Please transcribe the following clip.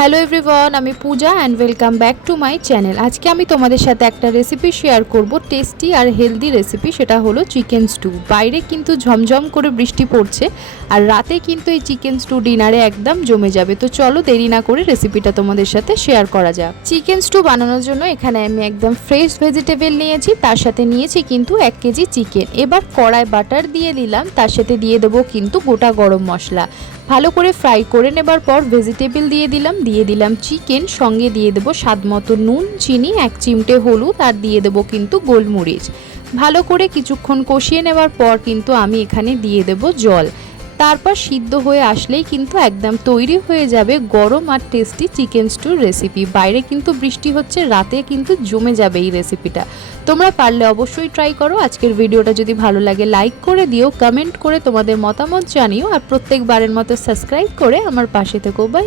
Hello everyone আমি Puja and welcome back to my channel আজকে আমি তোমাদের সাথে একটা রেসিপি শেয়ার করব টেস্টি আর হেলদি রেসিপি সেটা হলো চিকেন স্টু বাইরে কিন্তু ঝমঝম করে বৃষ্টি পড়ছে, আর রাতে কিন্তু এই চিকেন স্টু ডিনারে একদম জমে যাবে। তো চলো দেরি না করে রেসিপিটা তোমাদের সাথে শেয়ার করা যাক। চিকেন স্টু বানানোর জন্য এখানে আমি একদম ফ্রেশ ভেজিটেবল নিয়েছি, তার সাথে নিয়েছি কিন্তু এক কেজি চিকেন এবার কড়াই বাটার দিয়ে দিলাম তার সাথে দিয়ে দেবো কিন্তু গোটা গরম মশলা। ভালো করে ফ্রাই করে নেবার পর ভেজিটেবল দিয়ে দিলাম দিয়ে দিলাম চিকেন, সঙ্গে দিয়ে দেবো স্বাদ মতো নুন, চিনি, এক চিমটে হলুদ আর দিয়ে দেবো কিন্তু গোলমরিচ। ভালো করে কিছুক্ষণ কষিয়ে নেবার পর কিন্তু আমি এখানে দিয়ে দেবো জল। তারপর সিদ্ধ হয়ে আসলেই কিন্তু একদম তৈরি হয়ে যাবে গরম আর টেস্টি চিকেন স্টুর রেসিপি। বাইরে কিন্তু বৃষ্টি হচ্ছে, রাতে কিন্তু জমে যাবে এই রেসিপিটা। তোমরা পারলে অবশ্যই ট্রাই করো। আজকের ভিডিওটা যদি ভালো লাগে লাইক করে দিও কমেন্ট করে তোমাদের মতামত জানিও আর প্রত্যেকবারের মতো সাবস্ক্রাইব করে আমার পাশে থেকো। বাই